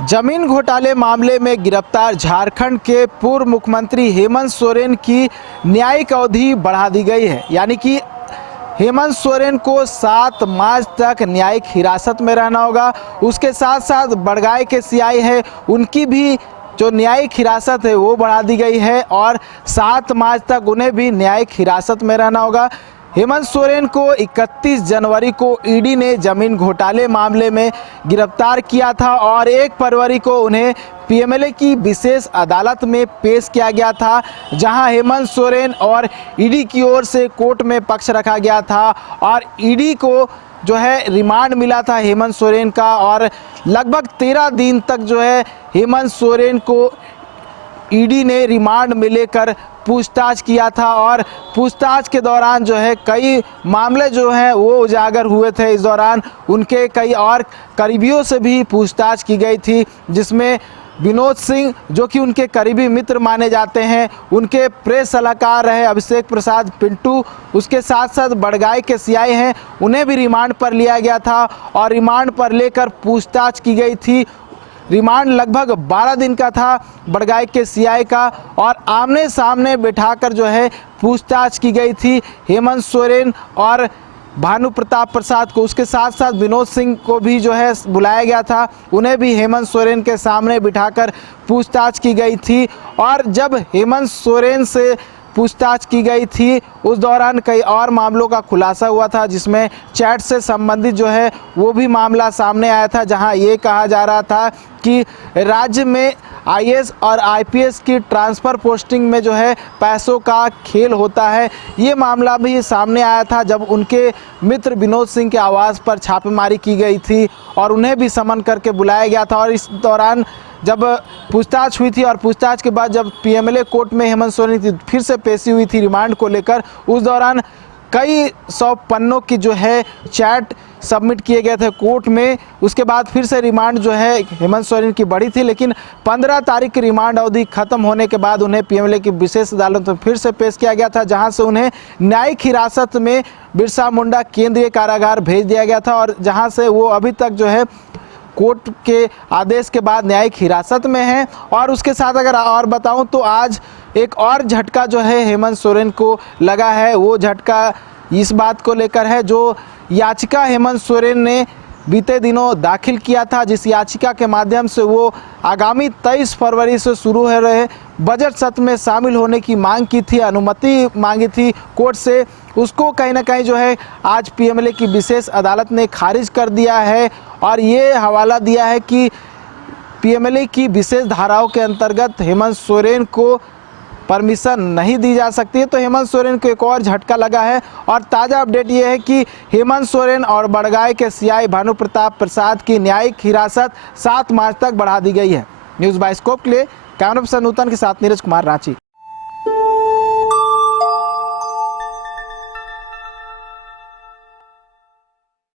जमीन घोटाले मामले में गिरफ्तार झारखंड के पूर्व मुख्यमंत्री हेमंत सोरेन की न्यायिक अवधि बढ़ा दी गई है। यानी कि हेमंत सोरेन को 7 मार्च तक न्यायिक हिरासत में रहना होगा। उसके साथ साथ बड़गाई के सीआई है, उनकी भी जो न्यायिक हिरासत है वो बढ़ा दी गई है और 7 मार्च तक उन्हें भी न्यायिक हिरासत में रहना होगा। हेमंत सोरेन को 31 जनवरी को ईडी ने जमीन घोटाले मामले में गिरफ्तार किया था और 1 फरवरी को उन्हें पीएमएलए की विशेष अदालत में पेश किया गया था, जहां हेमंत सोरेन और ईडी की ओर से कोर्ट में पक्ष रखा गया था और ईडी को जो है रिमांड मिला था हेमंत सोरेन का और लगभग 13 दिन तक जो है हेमंत सोरेन को ईडी ने रिमांड में लेकर पूछताछ किया था और पूछताछ के दौरान जो है कई मामले जो हैं वो उजागर हुए थे। इस दौरान उनके कई और करीबियों से भी पूछताछ की गई थी, जिसमें विनोद सिंह जो कि उनके करीबी मित्र माने जाते हैं, उनके प्रेस सलाहकार रहे अभिषेक प्रसाद पिंटू, उसके साथ साथ बड़गाई के सीआई हैं, उन्हें भी रिमांड पर लिया गया था और रिमांड पर लेकर पूछताछ की गई थी। रिमांड लगभग 12 दिन का था बड़गाई के सीआई का और आमने सामने बिठाकर जो है पूछताछ की गई थी हेमंत सोरेन और भानु प्रताप प्रसाद को। उसके साथ साथ विनोद सिंह को भी जो है बुलाया गया था, उन्हें भी हेमंत सोरेन के सामने बिठाकर पूछताछ की गई थी। और जब हेमंत सोरेन से पूछताछ की गई थी उस दौरान कई और मामलों का खुलासा हुआ था, जिसमें चैट से संबंधित जो है वो भी मामला सामने आया था, जहां ये कहा जा रहा था कि राज्य में आईएएस और आईपीएस की ट्रांसफ़र पोस्टिंग में जो है पैसों का खेल होता है। ये मामला भी सामने आया था जब उनके मित्र विनोद सिंह के आवास पर छापेमारी की गई थी और उन्हें भी समन करके बुलाया गया था। और इस दौरान जब पूछताछ हुई थी और पूछताछ के बाद जब पीएमएलए कोर्ट में हेमंत सोरेन की फिर से पेशी हुई थी रिमांड को लेकर, उस दौरान कई 100 पन्नों की जो है चैट सबमिट किए गए थे कोर्ट में। उसके बाद फिर से रिमांड जो है हेमंत सोरेन की बढ़ी थी, लेकिन 15 तारीख की रिमांड अवधि खत्म होने के बाद उन्हें पीएमएलए की विशेष अदालत में फिर से पेश किया गया था, जहां से उन्हें न्यायिक हिरासत में बिरसा मुंडा केंद्रीय कारागार भेज दिया गया था और जहां से वो अभी तक जो है कोर्ट के आदेश के बाद न्यायिक हिरासत में है। और उसके साथ अगर और बताऊं तो आज एक और झटका जो है हेमंत सोरेन को लगा है, वो झटका इस बात को लेकर है जो याचिका हेमंत सोरेन ने बीते दिनों दाखिल किया था, जिस याचिका के माध्यम से वो आगामी 23 फरवरी से शुरू हो रहे बजट सत्र में शामिल होने की मांग की थी, अनुमति मांगी थी कोर्ट से, उसको कहीं ना कहीं जो है आज पीएमएलए की विशेष अदालत ने खारिज कर दिया है और ये हवाला दिया है कि पीएमएलए की विशेष धाराओं के अंतर्गत हेमंत सोरेन को परमिशन नहीं दी जा सकती है। तो हेमंत सोरेन को एक और झटका लगा है और ताज़ा अपडेट ये है कि हेमंत सोरेन और बड़गाई के सीआई भानु प्रताप प्रसाद की न्यायिक हिरासत 7 मार्च तक बढ़ा दी गई है। न्यूज़ बाइस्कोप के लिए कैमरा पर्सन नूतन के साथ नीरज कुमार, रांची।